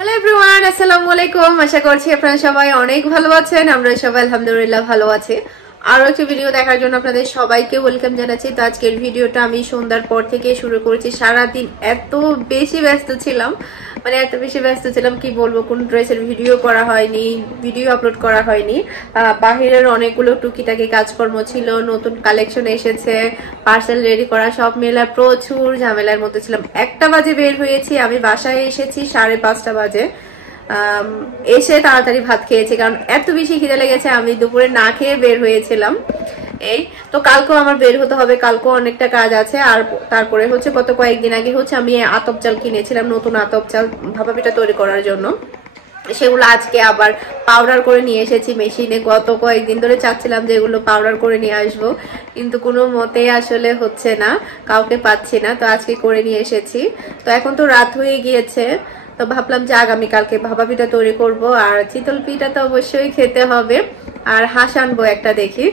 Hello everyone, আসসালামু আলাইকুম। আশা করছি আপনারা সবাই অনেক ভালো আছেন। আমরা সবাই আলহামদুলিল্লাহ ভালো আছি। আরো একটা ভিডিও দেখার জন্য আপনাদের সবাইকে ওয়েলকাম জানাচ্ছি। তো আজকের ভিডিওটা আমি সন্ধ্যার পর থেকে শুরু করেছি। সারাদিন এত বেশি ব্যস্ত ছিলাম, এত বেশি ব্যস্ত ছিলাম কি বলবো, কোন ড্রেসের ভিডিও করা হয়নি, ভিডিও আপলোড করা হয়নি। বাহিরের অনেকগুলো টুকিটাকি কাজকর্ম ছিল, নতুন কালেকশন এসেছে, পার্সেল রেডি করা, সব মেলা প্রচুর ঝামেলার মধ্যে ছিলাম। 1টা বাজে বের হয়েছি, আমি বাসায় এসেছি 5:30 বাজে। এসে তাড়াতাড়ি ভাত খেয়েছি, কারণ এত বেশি খিদে লেগেছে। আমি দুপুরে না খেয়ে বের হয়েছিলাম। এই তো কালকেও আমার বের হতে হবে, কালকেও অনেকটা কাজ আছে। আর তারপরে হচ্ছে গত কয়েকদিন আগে হচ্ছে আমি আতপ চাল কিনেছিলাম, নতুন আতপ চাল ভাপা পিঠা তৈরি করার জন্য। সেগুলো আজকে আবার পাউডার করে নিয়ে এসেছি মেশিনে। গত কয়েকদিন ধরে চাচ্ছিলাম যে এগুলো পাউডার করে নিয়ে আসবো, কিন্তু কোনো মতেই আসলে হচ্ছে না, কাউকে পাচ্ছি না। তো আজকে করে নিয়ে এসেছি। তো এখন তো রাত হয়ে গিয়েছে, তো ভাবলাম যে আগামীকালকে ভাপা পিঠা তৈরি করব। আর চিতল পিঠা তো অবশ্যই খেতে হবে। আর হাঁস আনবো একটা দেখি,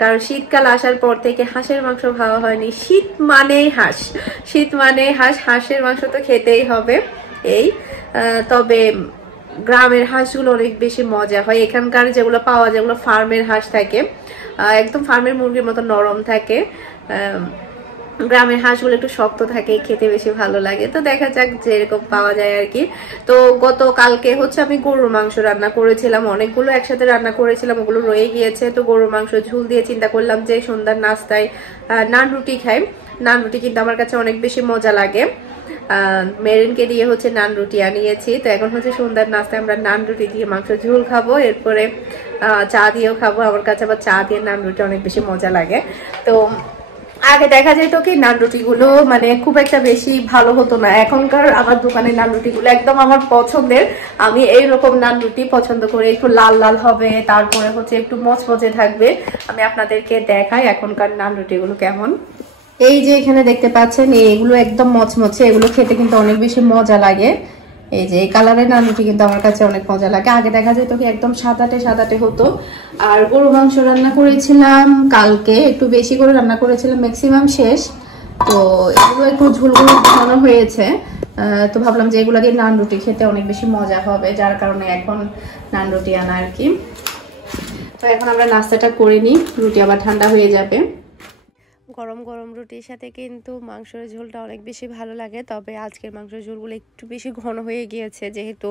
কারণ শীতকাল আসার পর থেকে হাঁসের মাংস খাওয়া হয়নি। শীত মানেই হাঁস, শীত মানে হাঁস, হাঁসের মাংস তো খেতেই হবে। এই তবে গ্রামের হাঁসগুলো অনেক বেশি মজা হয়। এখানকার যেগুলো পাওয়া যায়, যেগুলো ফার্মের হাঁস থাকে, একদম ফার্মের মুরগির মতো নরম থাকে। গ্রামের হাঁসগুলো একটু শক্ত থাকে, খেতে বেশি ভালো লাগে। তো দেখা যাক যেরকম পাওয়া যায় আর কি। তো গতকালকে হচ্ছে আমি গরুর মাংস রান্না করেছিলাম, অনেকগুলো একসাথে রান্না করেছিলাম, ওগুলো রয়ে গিয়েছে। তো গরুর মাংস ঝুল দিয়ে চিন্তা করলাম যে সন্ধ্যার নাস্তায় নান রুটি খাই। নান রুটি কিন্তু আমার কাছে অনেক বেশি মজা লাগে। মেরিনকে দিয়ে হচ্ছে নান রুটি আনিয়েছি। তো এখন হচ্ছে সন্ধ্যার নাস্তায় আমরা নান রুটি দিয়ে মাংস ঝোল খাবো, এরপরে চা দিয়েও খাবো। আমার কাছে আবার চা দিয়ে নান রুটি অনেক বেশি মজা লাগে। তো আগে দেখা যেত কি নান রুটি গুলো খুব একটা বেশি ভালো হতো না। এখনকার আমার দোকানের নান রুটি গুলো একদম আমার পছন্দের। আমি এইরকম নান রুটি পছন্দ করি, একটু লাল লাল হবে, তারপরে হচ্ছে একটু মচমচে থাকবে। আমি আপনাদেরকে দেখাই এখনকার নান রুটি গুলো কেমন। এই যে এখানে দেখতে পাচ্ছেন, এগুলো একদম মচমচে, এগুলো খেতে কিন্তু অনেক বেশি মজা লাগে। এই যে এই কালারের নান রুটি কিন্তু আমার কাছে অনেক মজা লাগে। আগে দেখা যেত কি একদম সাদাটে সাদাটে হতো। আর গরু মাংস রান্না করেছিলাম কালকে, একটু বেশি করে রান্না করেছিলাম, ম্যাক্সিমাম শেষ। তো এগুলো একটু ঝোলগুলো ঘন হয়েছে। তো ভাবলাম যে এগুলো দিয়ে নান রুটি খেতে অনেক বেশি মজা হবে, যার কারণে এখন নান রুটি আনা আর কি। তো এখন আমরা নাস্তাটা করে নিই, রুটি আবার ঠান্ডা হয়ে যাবে। গরম গরম রুটির সাথে কিন্তু মাংসের ঝোলটা অনেক বেশি ভালো লাগে। তবে আজকের মাংসের ঝোলগুলো একটু বেশি ঘন হয়ে গিয়েছে, যেহেতু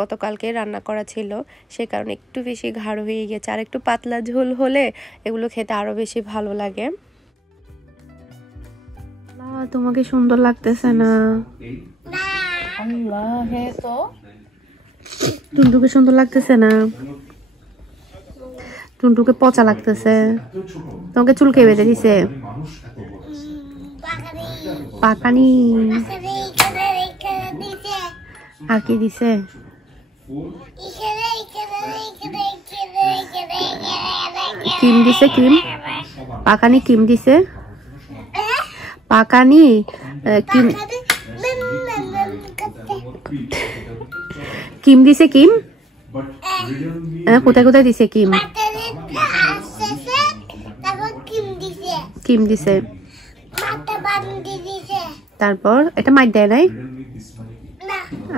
গতকালকে রান্না করা ছিল, সে কারণে একটু বেশি গাঢ় হয়ে গিয়েছে। আর একটু পাতলা ঝোল হলে এগুলো খেতে আরো বেশি ভালো লাগে। তোমাকে সুন্দর লাগতেছে না? টুনটুকে সুন্দর লাগতেছে না? টুনটুকে পচা লাগতেছে। তোমাকে চুলকে বেঁধে দিছে পাকানি। আর কি দিছে? ক্রিম দিছে, ক্রিম পাকানি, ক্রিম দিছে পাকানি, ক্রিম ক্রিম দিছে, ক্রিম কোথায় কোথায় দিছে ক্রিম? ক্রিম দিছে, তারপর এটা মাইর দেয় নাই,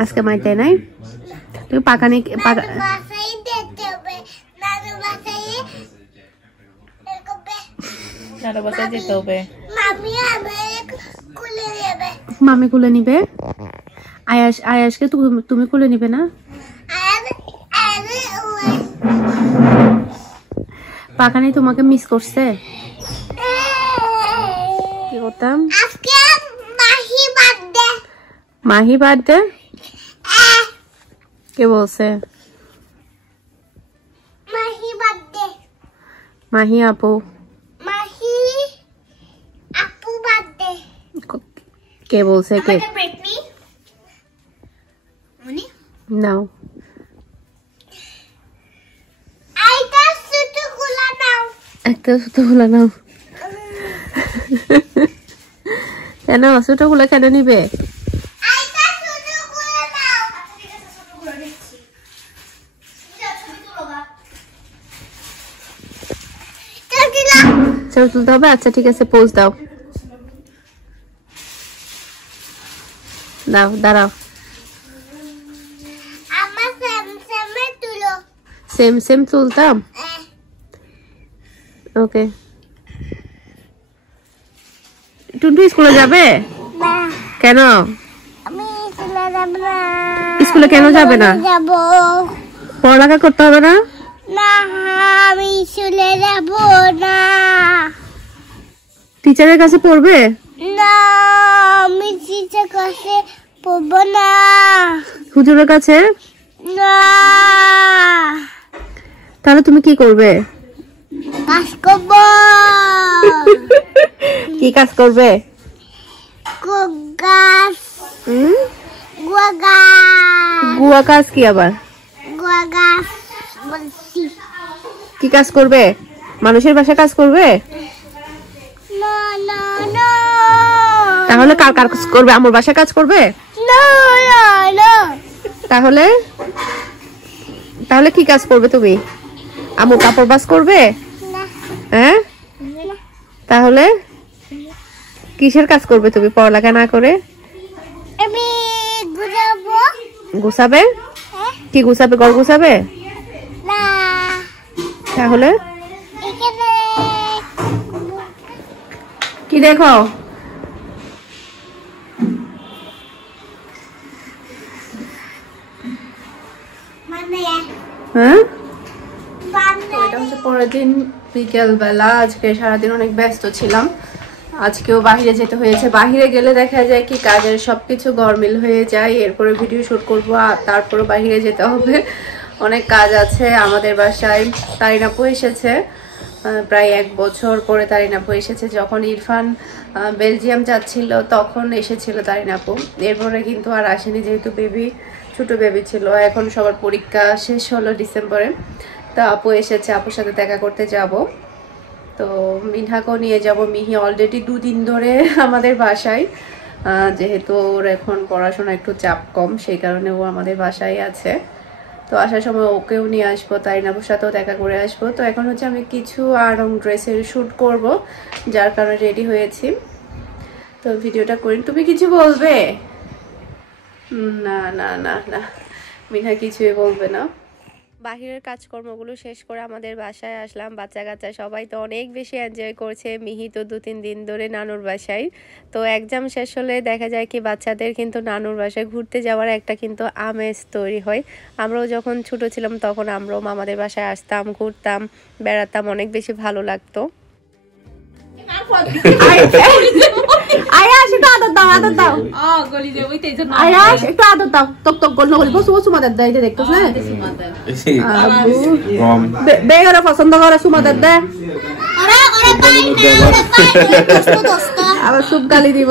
আজকে মাইর দেয় নাই। তুমি পাকানি মামি কুলে নিবে। আয়াসকে তুমি কুলে নিবে না? পাকানি তোমাকে মিস করছে? কি করতাম? মাহি বার্থডে? কে বলছে? মাহি আপু? কে বলছে? কে নাও? একটা ছোট গুলা নাও। কেন ছোট গুলা কেন নিবে? ছবি তুলতে হবে? আচ্ছা ঠিক আছে, পোজ দাও। দাও, দাঁড়াও। সেম সেম তুলতাম। ওকে, টুনটু স্কুলে যাবে? কেন স্কুলে কেন যাবে না? পড়ালেখা করতে হবে না? আমি স্কুলে যাব না। টিচারের কাছে পড়বে না, আমি টিচারের কাছে পড়ব না। হুজুরের কাছে না। তাহলে তুমি কি করবে? কাজ করব। কি কাজ করবে? গাছ। গুয়া গাছ। গুয়া কাজ কি আবার? গুয়া গাছ বলছি। কি কাজ করবে? মানুষের বাসায় কাজ করবে? না না না। তাহলে কার কাজ করবে? আমার বাসায় কাজ করবে? না না না। তাহলে তাহলে কি কাজ করবে তুমি? আমার কাপড় বাস করবে? না। হ্যাঁ, তাহলে কিসের কাজ করবে তুমি পড়ালেখা না করে? আমি গুছাবো। গুছাবে? কি গুছাবে? ঘর গুছাবে? না। তাহলে এখানে কি দেখো? মানে হ্যাঁ, বান্দর। এটা হচ্ছে পরের দিন বিকেল বেলা। আজকে সারাদিন অনেক ব্যস্ত ছিলাম, আজকেও বাইরে যেতে হয়েছে। বাইরে গেলে দেখা যায় কি কাজের সবকিছু গরমিল হয়ে যায়, এরপরে ভিডিও শুট করবো আর তারপরে বাইরে যেতে হবে। অনেক কাজ আছে আমাদের বাসায়। তারিনাপু এসেছে প্রায় 1 বছর পরে। তারিনাপু এসেছে যখন ইরফান বেলজিয়াম যাচ্ছিল তখন এসেছিল তারিনাপু। এরপরে কিন্তু আর আসেনি, যেহেতু ছোট বেবি ছিল। এখন সবার পরীক্ষা শেষ হলো ডিসেম্বরে, তো আপু এসেছে, আপুর সাথে দেখা করতে যাব। তো মিনহাকেও নিয়ে যাব। মিহি অলরেডি 2 দিন ধরে আমাদের বাসায়, যেহেতু ওর এখন পড়াশোনা একটু চাপ কম, সেই কারণে ও আমাদের বাসায় আছে। তো আসার সময় ওকেও নিয়ে আসবো, তারিনাপুর সাথেও দেখা করে আসবো। তো এখন হচ্ছে আমি কিছু আরং ড্রেসের শ্যুট করব, যার কারণে রেডি হয়েছি। তো ভিডিওটা করি। তুমি কিছু বলবে? না না না না, মিনহা কিছুই বলবে না। বাহিরের কাজকর্মগুলো শেষ করে আমাদের বাসায় আসলাম। বাচ্চা কাচ্চা সবাই তো অনেক বেশি এনজয় করছে। মিহি তো 2-3 দিন ধরে নানুর বাসায়। তো এক্সাম শেষ হলে দেখা যায় কি বাচ্চাদের কিন্তু নানুর বাসায় ঘুরতে যাওয়ার একটা কিন্তু আমেজ তৈরি হয়। আমরাও যখন ছোট ছিলাম তখন আমরাও মামাদের বাসায় আসতাম, ঘুরতাম, বেড়াতাম, অনেক বেশি ভালো লাগতো। আয়াস একটু আদর দাও, আদর দাও। আয়াস একটু আদর দাও। টক টক গোল নগলি বসু বসু মাদার দেয়, দেখতো হ্যাঁ। বেগরা পছন্দ করে সুমাদার দেয়। আবার সুপ গালি দিব।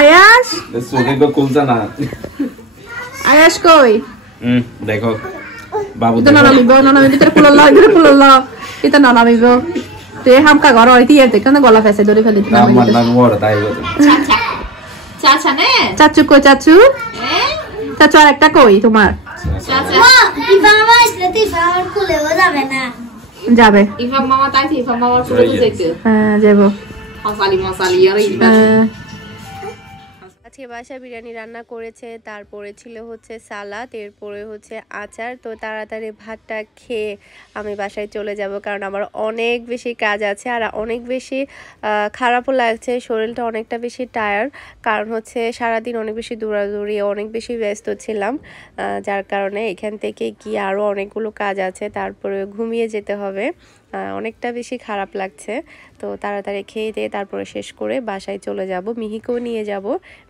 আয়াস আয়াস কই? দেখো বাবু তো নানামিব নানামিব তোর কুলল্লা ইবরে কুলল্লা এটা নানামিব তে হামকা ঘর হইতি এর দেখো না গলা ফেসে ধরে ফেলি না। আমার নাম ওর তাই বলে। চাচা নে চাচু কই? চাচু চাচু আর একটা কই তোমার? চাচা ইফা মামা ইসলাতি ফাওয়ার খুলেও যাবে না। যাবে ইফাম মামা তাই ইফাম মামার ফুলে যেতে হ্যাঁ যাব। হাসালি মশালি আর ইবা আজকে বাসায় বিরিয়ানি রান্না করেছে, তারপরে ছিল হচ্ছে সালাদ, এরপরে হচ্ছে আচার। তো তাড়াতাড়ি ভাতটা খেয়ে আমি বাসায় চলে যাব, কারণ আমার অনেক বেশি কাজ আছে আর অনেক বেশি খারাপও লাগছে। শরীরটা অনেকটা বেশি টায়ার্ড, কারণ হচ্ছে সারাদিন অনেক বেশি দৌড়াদৌড়ি, অনেক বেশি ব্যস্ত ছিলাম, যার কারণে এখান থেকে গিয়ে আরও অনেকগুলো কাজ আছে, তারপরে ঘুমিয়ে যেতে হবে। অনেকটা বেশি খারাপ লাগছে। তো তাড়াতাড়ি খেয়ে দিয়ে তারপরে শেষ করে বাসায় চলে যাব। মিহিকেও নিয়ে যাব।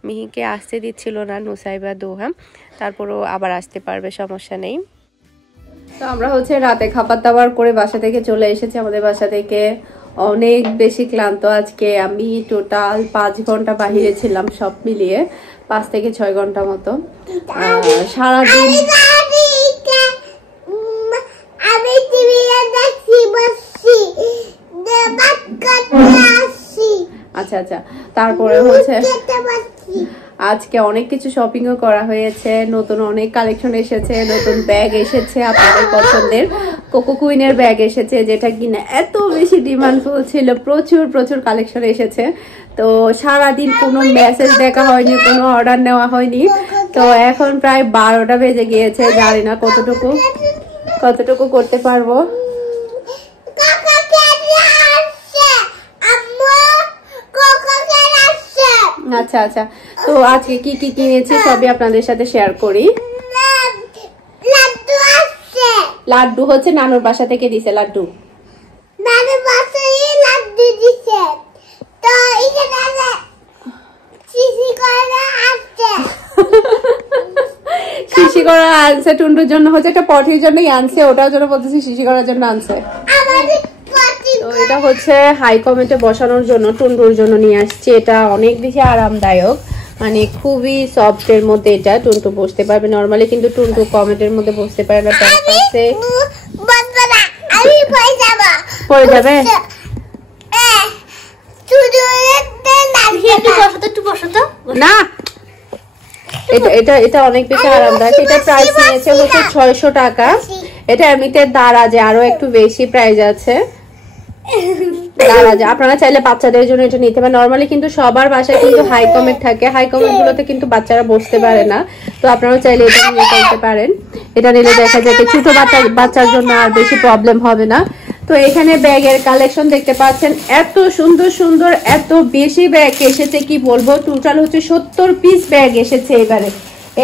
মিহিকে আসতে দিচ্ছিল না নুসাইবা দোহা, তারপরেও আবার আসতে পারবে, সমস্যা নেই। তো আমরা হচ্ছে রাতে খাবার দাবার করে বাসা থেকে চলে এসেছি। আমাদের বাসা থেকে অনেক বেশি ক্লান্ত আজকে। আমি টোটাল 5 ঘন্টা বাহিরে ছিলাম, সব মিলিয়ে 5 থেকে 6 ঘন্টা মতো। সারাদিন আমি টিভি দেখছি বসছি দেবাত করতে আসছি। আচ্ছা আচ্ছা, তারপরে হচ্ছে আজকে অনেক কিছু শপিংও করা হয়েছে, নতুন অনেক কালেকশন এসেছে, নতুন ব্যাগ এসেছে আপনাদের পছন্দের। কোকো কুইনের ব্যাগ এসেছে, যেটা কিনা এত বেশি ডিমান্ডফুল ছিল। প্রচুর প্রচুর কালেকশন এসেছে। তো সারাদিন কোনো মেসেজ দেখা হয়নি, কোনো অর্ডার নেওয়া হয়নি। তো এখন প্রায় 12টা বেজে গিয়েছে, জানি না কতটুকু কতটুকু করতে পারবো। আচ্ছা আচ্ছা, তো আজকে কি কি কিনেছি সবই আপনাদের সাথে শেয়ার করি। লাড্ডু হচ্ছে নানুর বাসা থেকে দিছে, লাড্ডু নানুর বাসায় লাড্ডু দিছে। তো এখানে শিশি করে আসছে, শিশি করা আনছে টুন্টুর জন্য, হচ্ছে একটা পটির জন্যই আনছে, ওটার জন্য বলতেছি শিশি করার জন্য আনছে। আমাদের পটি তো এটা হচ্ছে হাই কমেন্টে বসানোর জন্য টুন্টুর জন্য নিয়ে আসছি। এটা অনেক বেশি আরামদায়ক, মানে খুবই সফট এর মধ্যে, এটা টুন্টু বসতে পারবে। নরমালি কিন্তু টুন্টু কমেন্টের মধ্যে বসতে পারে না, তার পাশে বলবো না, আমি পড়ে যাব। পড়ে যাবে। না, এটা এটা এটা অনেক বেশি আরামদায়ক। এটা প্রাইস নিয়েছে হচ্ছে 600 টাকা। এটা এমনিতে দারাজে আরো একটু বেশি প্রাইস আছে। দারাজে আপনারা চাইলে বাচ্চাদের জন্য এটা নিতে পারেন। নরমালি কিন্তু সবার বাসায় কিন্তু হাই কমেন্ট থাকে, হাই কমেন্ট গুলোতে কিন্তু বাচ্চারা বসতে পারে না, তো আপনারা চাইলে এটা নিয়ে ফেলতে পারেন। এটা নিলে দেখা যায় ছোট বাচ্চার জন্য আর বেশি প্রবলেম হবে না। তো এখানে ব্যাগের কালেকশন দেখতে পাচ্ছেন, এত সুন্দর সুন্দর এত বেশি ব্যাগ এসেছে কি বলবো। টোটাল হচ্ছে 70 পিস ব্যাগ এসেছে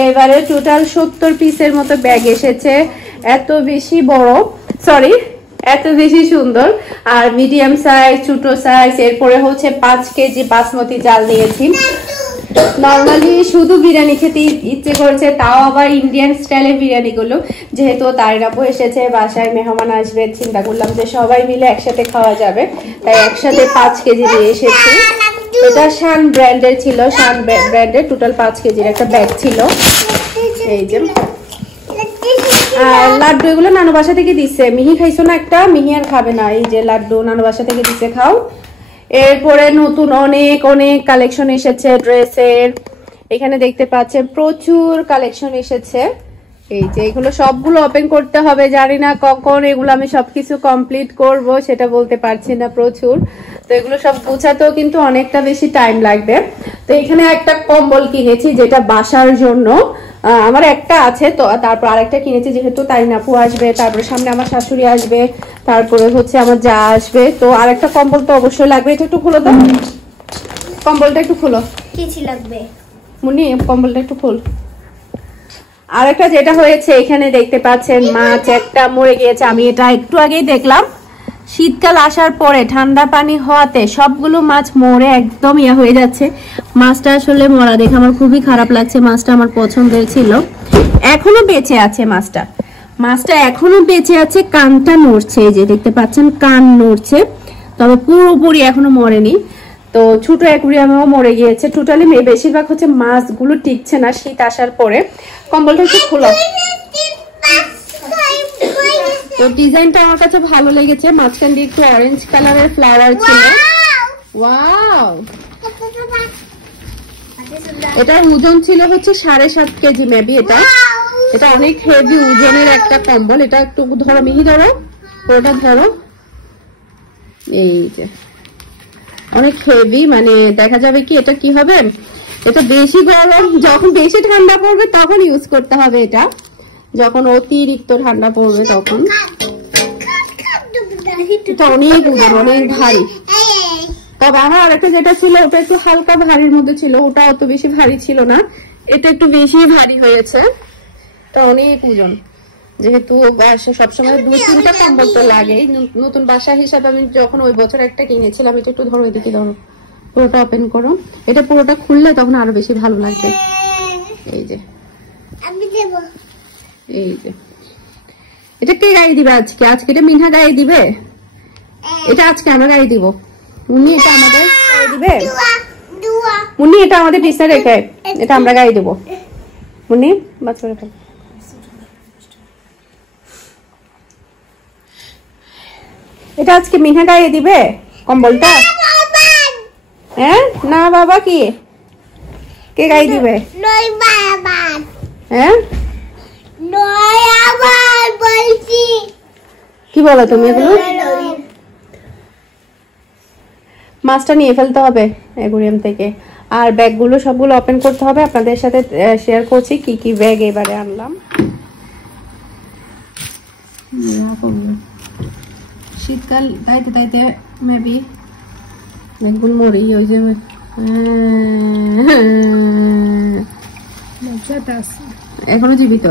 এবারে টোটাল 70 পিসের মতো ব্যাগ এসেছে। এত বেশি বড়, সরি এত বেশি সুন্দর। আর মিডিয়াম সাইজ, ছোট সাইজ, এরপরে হচ্ছে 5 কেজি বাসমতি চাল নিয়েছি। নরমালি শুধু বিরিয়ানি খেতে ইচ্ছে করেছে, তাও আবার ইন্ডিয়ান স্টাইলের বিরিয়ানি গুলো, যেহেতু তারিনাপু এসেছে, বাসায় মেহমান আসবে, চিন্তা করলাম যে সবাই মিলে একসাথে খাওয়া যাবে, তাই একসাথে 5 কেজি নিয়ে এসেছি। এটা শান ব্র্যান্ডের ছিল, শান ব্র্যান্ডের টোটাল 5 কেজির একটা ব্যাগ ছিল। এই যে আর লাড্ডু এগুলো নানু বাসা থেকে দিচ্ছে। মিহি খাইছো না একটা, মিহি আর খাবে না। এই যে লাড্ডু নানু বাসা থেকে দিচ্ছে, খাও। এরপরে নতুন অনেক অনেক কালেকশন এসেছে ড্রেসের। এখানে দেখতে পাচ্ছেন প্রচুর কালেকশন এসেছে। এই যে এগুলো সবগুলো ওপেন করতে হবে, জানি না কখন এগুলো আমি সবকিছু কমপ্লিট করব সেটা বলতে পারছি না, প্রচুর। তো এগুলো সব গোছাতেও কিন্তু অনেকটা বেশি টাইম লাগবে। তো এখানে একটা কম্বল কিনেছি যেটা বাসার জন্য, আমার একটা আছে, তো তারপর আরেকটা কিনেছি যেহেতু তারিনাপু আসবে, তারপরে সামনে আমার শাশুড়ি আসবে, তারপরে হচ্ছে আমার যা আসবে, তো আরেকটা কম্বল তো অবশ্যই লাগবে। এটা একটু খুলো তো, কম্বলটা একটু খুলো। কিছু লাগবে মুনি, কম্বলটা একটু খুল। আরেকটা যেটা হয়েছে, এখানে দেখতে পাচ্ছেন মাছ একটা মরে গিয়েছে। আমি এটা একটু আগেই দেখলাম, শীতকাল আসার পরে ঠান্ডা পানি হওয়াতে সবগুলো মাছ মরে একদম ইয়া হয়ে যাচ্ছে। মাছটা আসলে মরা দেখে আমার খুবই খারাপ লাগছে। মাছটা আমার পছন্দের ছিল, এখনো বেঁচে আছে মাছটা এখনো বেঁচে আছে। কানটা নড়ছে, এই যে দেখতে পাচ্ছেন কান নড়ছে, তবে পুরোপুরি এখনো মরেনি। তো ছোট অ্যাকুরিয়ামেও মরে গিয়েছে। টোটালি বেশিরভাগ হচ্ছে মাছগুলো টিকছে না শীত আসার পরে। কম্বলটা একটু খোলা। তো ডিজাইনটা আমার কাছে ভালো লেগেছে, মাঝখান দিয়ে একটু অরেঞ্জ কালারের ফ্লাওয়ার ছিল। ওয়াও, এটার ওজন ছিল হচ্ছে 7.5 কেজি মেবি। এটা অনেক হেভি ওজনের একটা কম্বল। এটা একটু ধরো, মিহি ধরো, ওটা ধরো। এই যে অনেক হেভি, মানে দেখা যাবে কি এটা কি হবে, এটা বেশি গরম, যখন বেশি ঠান্ডা পড়বে তখন ইউজ করতে হবে। এটা যখন অতিরিক্ত ঠান্ডা পড়বে তখন। এটা অনেক ওজন, অনেক ভারী। তবে আমার আরেকটা যেটা ছিল ওটা একটু হালকা ভারীর মধ্যে ছিল, ওটা অত বেশি ভারী ছিল না, এটা একটু বেশি ভারী হয়েছে। এটা অনেক ওজন, যেহেতু সবসময় 2-3টা কম্বল তো লাগে। নতুন বাসা হিসাবে আমি যখন ওই বছর একটা কিনেছিলাম, এটা একটু ধরো, এদিকে ধরো, পুরোটা ওপেন করো। এটা পুরোটা খুললে তখন আরো বেশি ভালো লাগবে। এই যে আমি দেব, এই যে এটা কে গায়ে দিবে আজকে? আজকে এটা মিনহা গায়ে দিবে, এটা আজকে আমরা গায়ে দিব। উনি এটা আমাদের গায়ে দিবে, উনি এটা আমাদের পিছনে রেখে এটা আমরা গায়ে দেবো। উনি বাস করে ফেল। এটা আজকে মিনহা গায়ে দিবে কম্বলটা। হ্যাঁ না বাবা, কি কে গায়ে দিবে? নই বাবা, হ্যাঁ নই আবার বলছি। কি বলো তুমি এগুলো? মাছটা নিয়ে ফেলতে হবে অ্যাকুরিয়াম থেকে। আর ব্যাগগুলো সবগুলো ওপেন করতে হবে। আপনাদের সাথে শেয়ার করছি কি কি ব্যাগ এবারে আনলাম। শীতকাল তাইতে তাইতে মেবি একগুণ মরি ওই যে এখনো জীবিত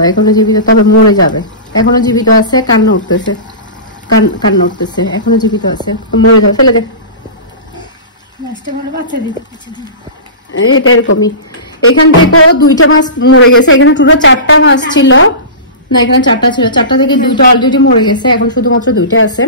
তবে মরে যাবে। এখনো জীবিত আছে, কান্না উঠতেছে এখনো জীবিত আছে, মরে যাবে, ফেলে দে। এটা এরকমই, এখান থেকে 2টা মাছ মরে গেছে। এখানে টোটাল 4টা মাছ ছিল না, এখানে 4টা ছিল, 4টা থেকে 2টা অলরেডি মরে গেছে, এখন শুধুমাত্র 2টা আছে।